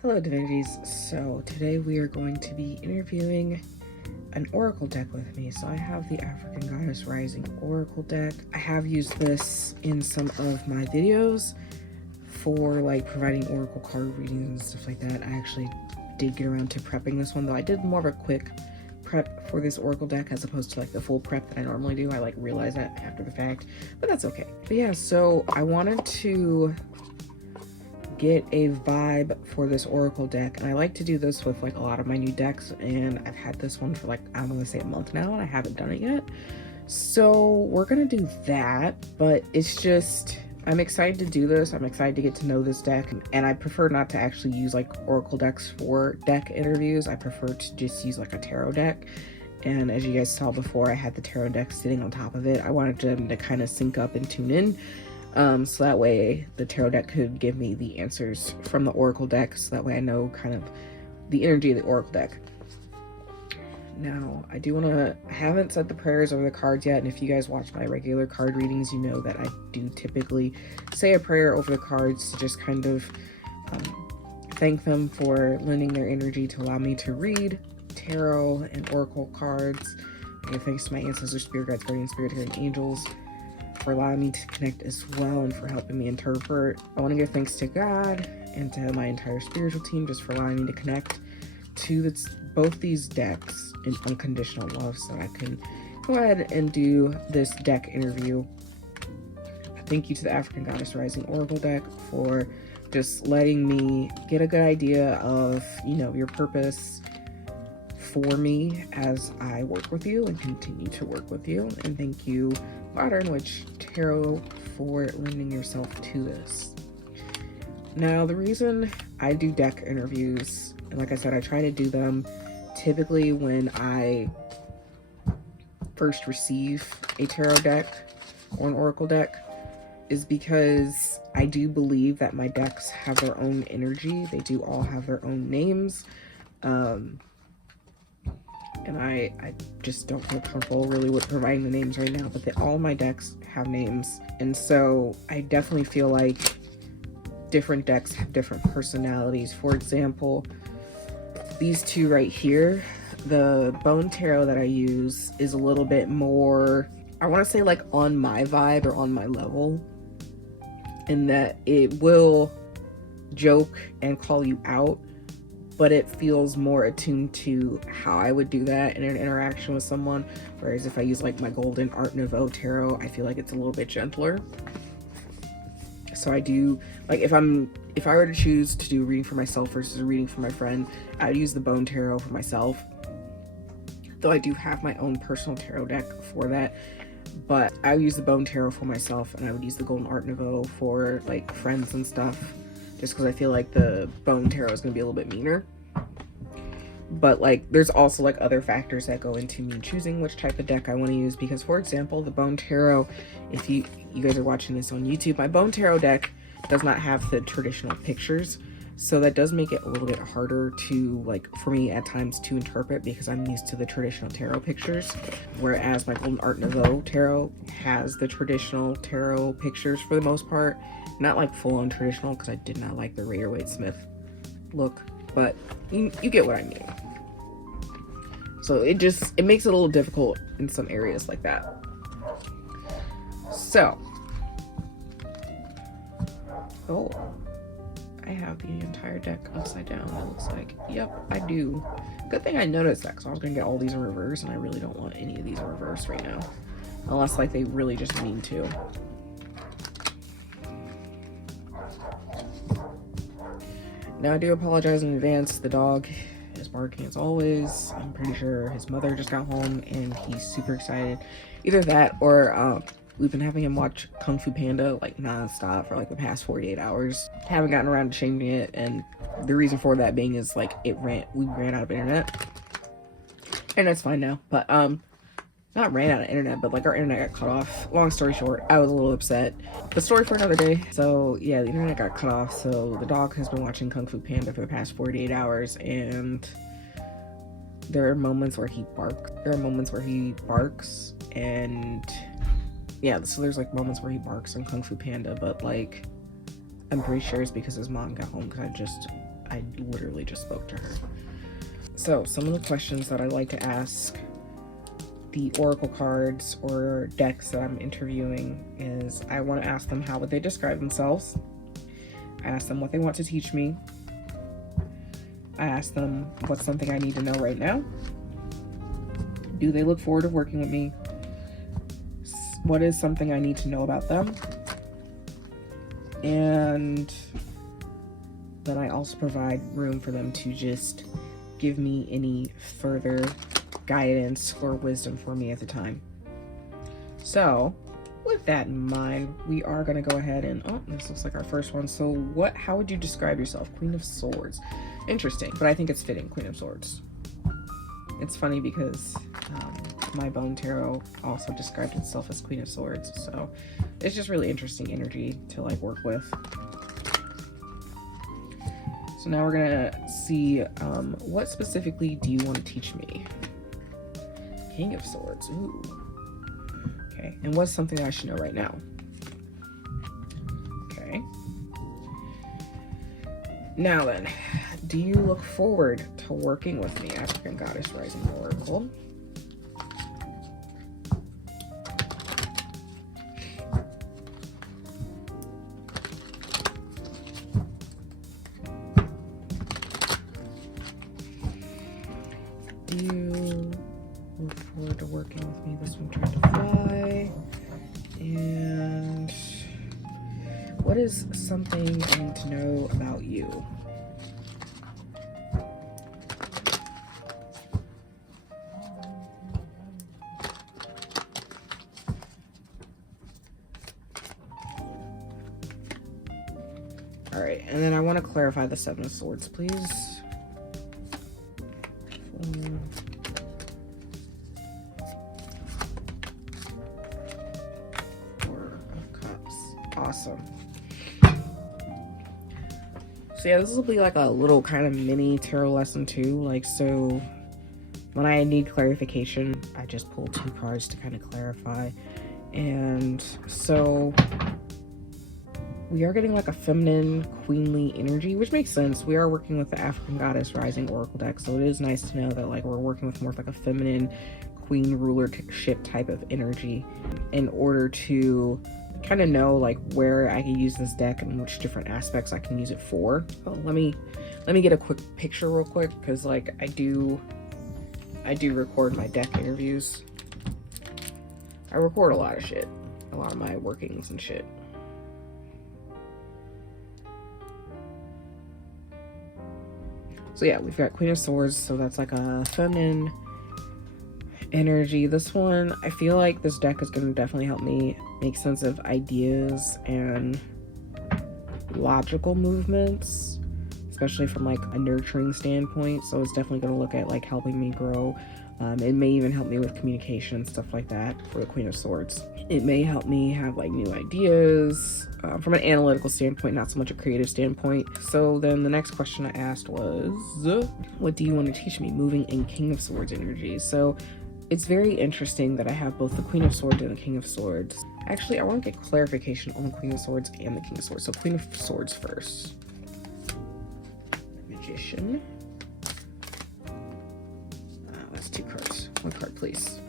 Hello divinities, so today we are going to be interviewing an oracle deck with me. So I have the African Goddess Rising oracle deck. I have used this in some of my videos for like providing oracle card readings and stuff like that. I actually did get around to prepping this one, though I did more of a quick prep for this oracle deck as opposed to like the full prep that I normally do. I like realize that after the fact, but that's okay. But yeah, so I wanted to get a vibe for this oracle deck, and I like to do this with like a lot of my new decks, and I've had this one for like, I'm gonna say a month now, and I haven't done it yet. So we're gonna do that, but it's just, I'm excited to do this. I'm excited to get to know this deck, and I prefer not to actually use like oracle decks for deck interviews. I prefer to just use like a tarot deck. And as you guys saw before, I had the tarot deck sitting on top of it. I wanted them to kind of sync up and tune in. So that way the tarot deck could give me the answers from the oracle deck, so that way I know kind of the energy of the oracle deck. Now, I haven't said the prayers over the cards yet, and if you guys watch my regular card readings, you know that I do typically say a prayer over the cards to just kind of thank them for lending their energy to allow me to read tarot and oracle cards. I give thanks to my ancestors, spirit guides, guardians, spirit angels, for allowing me to connect as well and for helping me interpret. I want to give thanks to God and to my entire spiritual team just for allowing me to connect to both these decks in unconditional love, so I can go ahead and do this deck interview. Thank you to the African Goddess Rising Oracle deck for just letting me get a good idea of, you know, your purpose for me as I work with you and continue to work with you. And thank you, Modern Witch Tarot, for lending yourself to this. Now, the reason I do deck interviews, and like I said, I try to do them typically when I first receive a tarot deck or an oracle deck, is because I do believe that my decks have their own energy. They do all have their own names. And I just don't feel comfortable really with providing the names right now, but all my decks have names. And so I definitely feel like different decks have different personalities. For example, these two right here, the Bone Tarot that I use is a little bit more, I want to say like on my vibe or on my level, in that it will joke and call you out, but it feels more attuned to how I would do that in an interaction with someone. Whereas if I use like my Golden Art Nouveau Tarot, I feel like it's a little bit gentler. So I do, like if I were to choose to do a reading for myself versus a reading for my friend, I would use the Bone Tarot for myself. Though I do have my own personal tarot deck for that. But I would use the Bone Tarot for myself, and I would use the Golden Art Nouveau for like friends and stuff, just because I feel like the Bone Tarot is going to be a little bit meaner. But like there's also like other factors that go into me choosing which type of deck I want to use, because for example, the Bone Tarot, if you guys are watching this on YouTube, my Bone Tarot deck does not have the traditional pictures, so that does make it a little bit harder to, like, for me at times to interpret, because I'm used to the traditional tarot pictures, whereas my Golden Art Nouveau Tarot has the traditional tarot pictures for the most part. Not like full-on traditional, because I did not like the Rider-Waite-Smith look, but you get what I mean. So it makes it a little difficult in some areas like that. So, oh, I have the entire deck upside down, it looks like. Yep, I do. Good thing I noticed that, because I was going to get all these in reverse, and I really don't want any of these in reverse right now. Unless, like, they really just mean to. Now, I do apologize in advance. The dog is barking as always. I'm pretty sure his mother just got home, and he's super excited. Either that, or we've been having him watch Kung Fu Panda like non-stop for like the past 48 hours. Haven't gotten around to changing it, and the reason for that being is like we ran out of internet. Internet's fine now, but not ran out of internet, but like our internet got cut off. Long story short, I was a little upset. The story for another day. So yeah, the internet got cut off, so the dog has been watching Kung Fu Panda for the past 48 hours, and there are moments where he barks. And yeah, so there's like moments where he barks on Kung Fu Panda, but like I'm pretty sure it's because his mom got home, because I literally just spoke to her. So some of the questions that I like to ask the oracle cards or decks that I'm interviewing is, I want to ask them how would they describe themselves. I ask them what they want to teach me. I ask them what's something I need to know right now. Do they look forward to working with me? What is something I need to know about them? And then I also provide room for them to just give me any further guidance or wisdom for me at the time. So with that in mind, we are going to go ahead and, oh, this looks like our first one. So how would you describe yourself? Queen of Swords. Interesting, but I think it's fitting, Queen of Swords. It's funny because my Bone Tarot also described itself as Queen of Swords, so it's just really interesting energy to like work with. So now we're gonna see what specifically do you want to teach me? King of Swords. Ooh. Okay, and what's something I should know right now? Okay. Now then, do you look forward to working with me, African Goddess Rising Oracle? Do you look forward to working with me? This one tried to fly. And what is something I need to know about you? All right, and then I want to clarify the Seven of Swords, please. Four of Cups. Awesome. So yeah, this will be like a little kind of mini tarot lesson too. Like, so when I need clarification, I just pull 2 cards to kind of clarify. And so we are getting like a feminine, queenly energy, which makes sense. We are working with the African Goddess Rising Oracle deck, so it is nice to know that like we're working with more of like a feminine, queen rulership type of energy in order to kind of know like where I can use this deck and which different aspects I can use it for. So let me get a quick picture real quick, because like I do record my deck interviews. I record a lot of shit, a lot of my workings and shit. So yeah, we've got Queen of Swords, so that's like a feminine energy. This one, I feel like this deck is going to definitely help me make sense of ideas and logical movements, especially from like a nurturing standpoint. So it's definitely going to look at like helping me grow. It may even help me with communication, stuff like that for the Queen of Swords. It may help me have like new ideas from an analytical standpoint, not so much a creative standpoint. So then the next question I asked was, what do you want to teach me? Moving in King of Swords energy. So it's very interesting that I have both the Queen of Swords and the King of Swords. Actually, I want to get clarification on the Queen of Swords and the King of Swords. So Queen of Swords first. Magician. That's 2 cards. 1 card, please.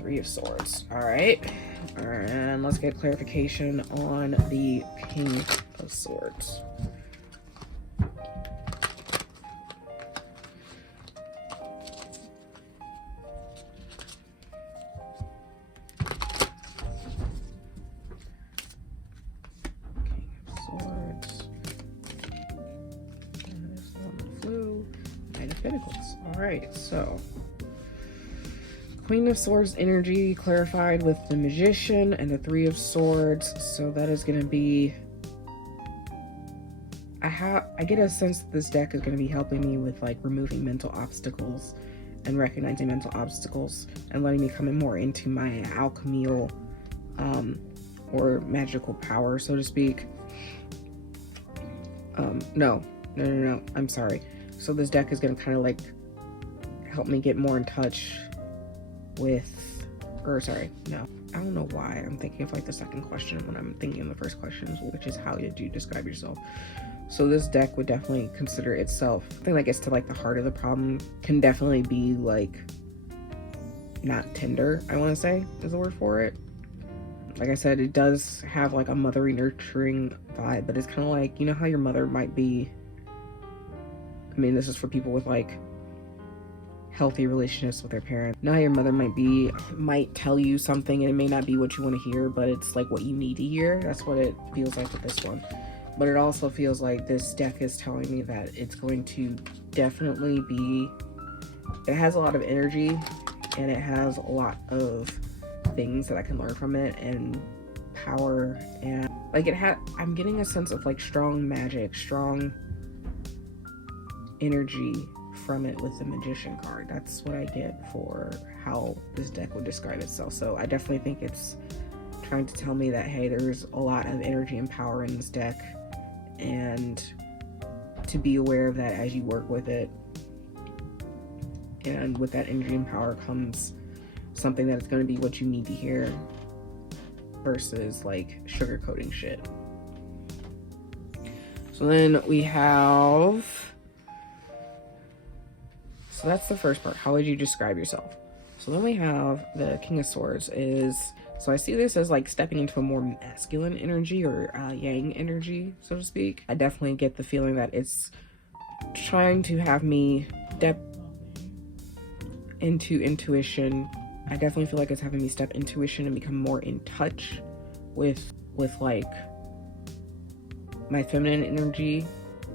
3 of Swords. All right. And let's get clarification on the King of Swords. Alright, so Queen of Swords energy clarified with the Magician and the 3 of Swords. So that is going to be, I get a sense that this deck is going to be helping me with like removing mental obstacles and recognizing mental obstacles and letting me come in more into my alchemical or magical power, so to speak. No, I'm sorry. So this deck is going to kind of like help me get more in touch with, or sorry, no. I don't know why I'm thinking of like the second question when I'm thinking of the first question, which is how did you describe yourself? So this deck would definitely consider itself, I think that gets to like the heart of the problem, can definitely be like not tender, I want to say is the word for it. Like I said, it does have like a mothery, nurturing vibe, but it's kind of like, you know how your mother might be, I mean, this is for people with like healthy relationships with their parents. Now your mother might tell you something and it may not be what you want to hear, but it's like what you need to hear. That's what it feels like with this one. But it also feels like this deck is telling me that it's going to definitely be, it has a lot of energy and it has a lot of things that I can learn from it, and power, and like I'm getting a sense of like strong magic, strong energy from it with the Magician card. That's what I get for how this deck would describe itself. So I definitely think it's trying to tell me that, hey, there's a lot of energy and power in this deck, and to be aware of that as you work with it. And with that energy and power comes something that's going to be what you need to hear versus like sugarcoating shit. So then we have, so that's the first part. How would you describe yourself? So then we have the King of Swords so I see this as like stepping into a more masculine energy, or yang energy, so to speak. I definitely get the feeling that it's trying to have me step into intuition. I definitely feel like it's having me step intuition and become more in touch with like my feminine energy,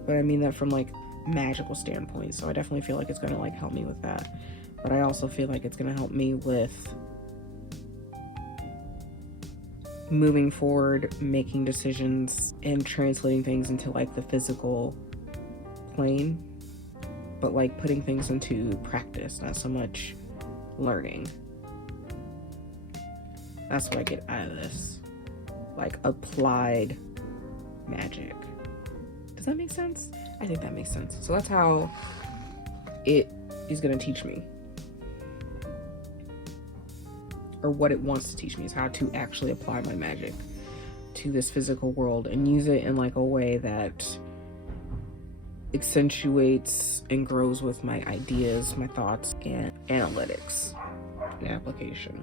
but I mean that from like magical standpoint. So I definitely feel like it's going to like help me with that, but I also feel like it's going to help me with moving forward, making decisions, and translating things into like the physical plane, but like putting things into practice, not so much learning. That's what I get out of this, like applied magic. Does that make sense? I think that makes sense. So that's how it is going to teach me, or what it wants to teach me, is how to actually apply my magic to this physical world and use it in like a way that accentuates and grows with my ideas, my thoughts, and analytics and application.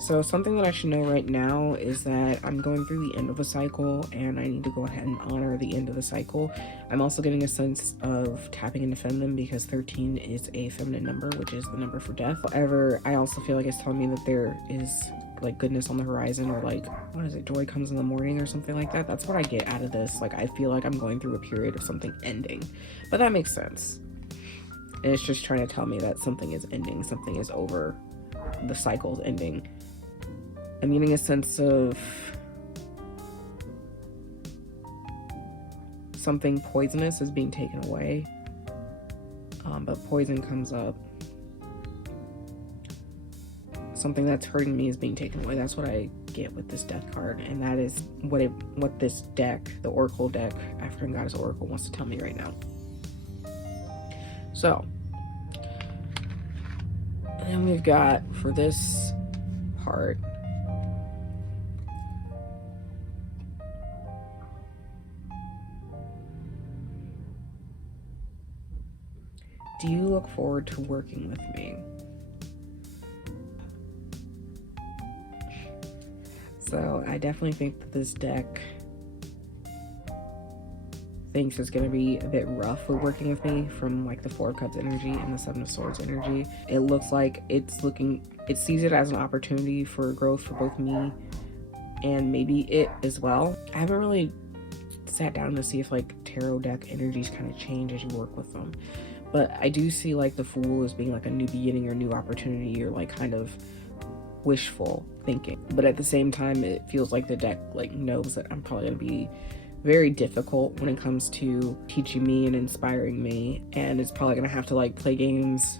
So something that I should know right now is that I'm going through the end of a cycle, and I need to go ahead and honor the end of the cycle. I'm also getting a sense of tapping into feminine, because 13 is a feminine number, which is the number for death. However, I also feel like it's telling me that there is like goodness on the horizon, or like, what is it, joy comes in the morning or something like that. That's what I get out of this. Like, I feel like I'm going through a period of something ending, but that makes sense. And it's just trying to tell me that something is ending, something is over, the cycle's ending. I'm getting a sense of something poisonous is being taken away, but poison comes up. Something that's hurting me is being taken away. That's what I get with this death card, and that is what this deck, the Oracle deck, African Goddess Oracle, wants to tell me right now. So, and then we've got, for this part, do you look forward to working with me? So I definitely think that this deck thinks it's going to be a bit rough for working with me, from like the Four of Cups energy and the Seven of Swords energy. It looks like it sees it as an opportunity for growth for both me and maybe it as well. I haven't really sat down to see if like tarot deck energies kind of change as you work with them, but I do see like the Fool as being like a new beginning or new opportunity, or like kind of wishful thinking. But at the same time, it feels like the deck like knows that I'm probably going to be very difficult when it comes to teaching me and inspiring me, and it's probably going to have to like play games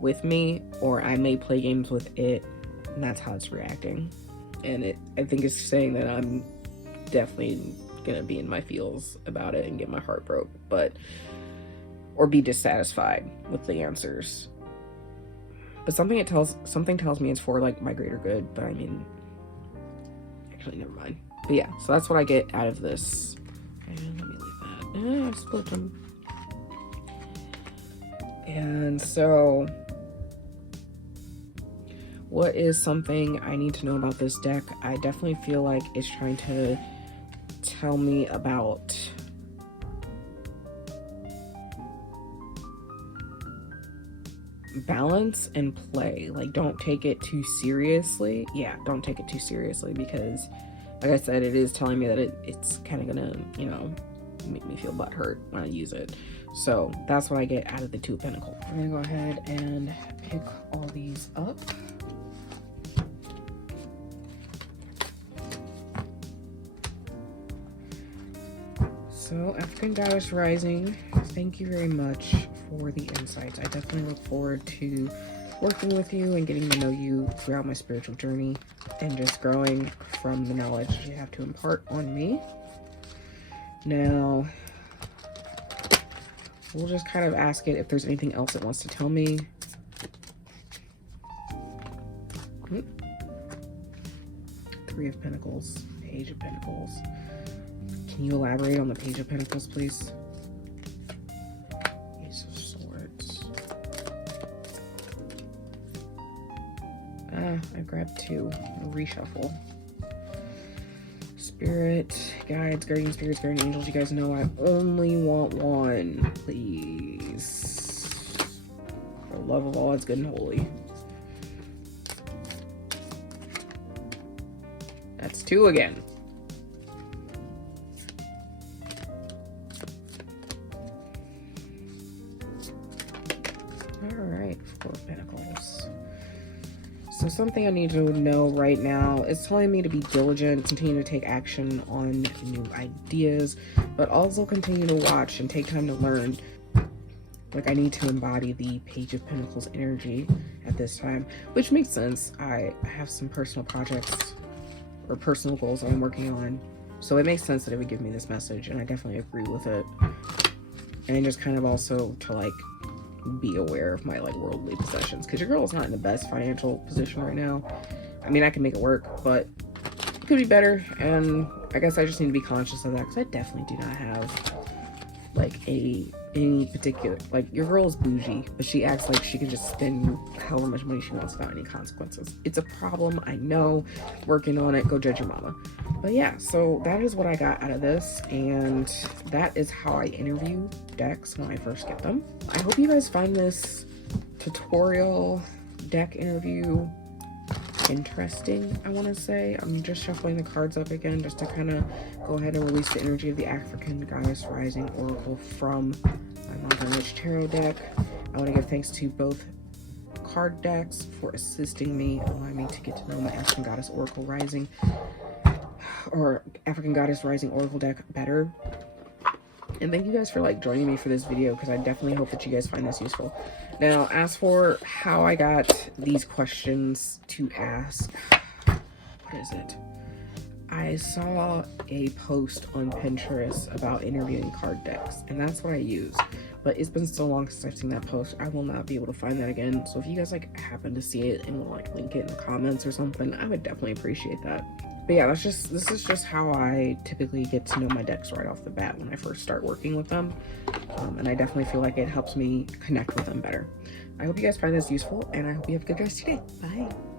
with me, or I may play games with it, and that's how it's reacting. And I think it's saying that I'm definitely going to be in my feels about it and get my heart broke, or be dissatisfied with the answers. But something tells me it's for like my greater good, but I mean, actually never mind. But yeah, so that's what I get out of this And let me leave that. I split them. And so, what is something I need to know about this deck? I definitely feel like it's trying to tell me about balance and play. Like, don't take it too seriously. Yeah, don't take it too seriously, because like I said, it is telling me that it's kind of gonna, you know, make me feel butthurt when I use it. So that's what I get out of the Two of Pentacles. I'm gonna go ahead and pick all these up. So, African Goddess Rising, thank you very much for the insights. I definitely look forward to working with you and getting to know you throughout my spiritual journey and just growing from the knowledge you have to impart on me. Now, we'll just kind of ask it if there's anything else it wants to tell me. Three of Pentacles, Page of Pentacles. Can you elaborate on the Page of Pentacles, please? Ace of Swords. I grabbed two. I'll reshuffle. Spirit, guides, guardian spirits, guardian angels. You guys know I only want one, please. For the love of all that's good and holy. That's two again. Alright, Four of Pentacles. So something I need to know right now is telling me to be diligent, continue to take action on new ideas, but also continue to watch and take time to learn. Like, I need to embody the Page of Pentacles energy at this time, which makes sense. I have some personal projects or personal goals that I'm working on, so it makes sense that it would give me this message, and I definitely agree with it. And just kind of also to like be aware of my like worldly possessions, because your girl is not in the best financial position right now. I mean, I can make it work, but it could be better, and I guess I just need to be conscious of that, because I definitely do not have like any particular, like, your girl is bougie, but she acts like she can just spend however much money she wants without any consequences. It's a problem, I know. Working on it. Go judge your mama. But yeah, so that is what I got out of this, and that is how I interview decks when I first get them. I hope you guys find this tutorial deck interview interesting. I want to say I'm just shuffling the cards up again just to kind of go ahead and release the energy of the African Goddess Rising Oracle from my Modern Witch Tarot deck. I want to give thanks to both card decks for assisting me, allowing me to get to know my African Goddess Oracle Rising or African Goddess Rising Oracle deck better. And thank you guys for like joining me for this video, because I definitely hope that you guys find this useful. Now, as for how I got these questions to ask, what is it? I saw a post on Pinterest about interviewing card decks, and that's what I use. But it's been so long since I've seen that post, I will not be able to find that again. So if you guys like happen to see it and will like link it in the comments or something, I would definitely appreciate that. But yeah, this is just how I typically get to know my decks right off the bat when I first start working with them. And I definitely feel like it helps me connect with them better. I hope you guys find this useful, and I hope you have a good rest of your day. Bye.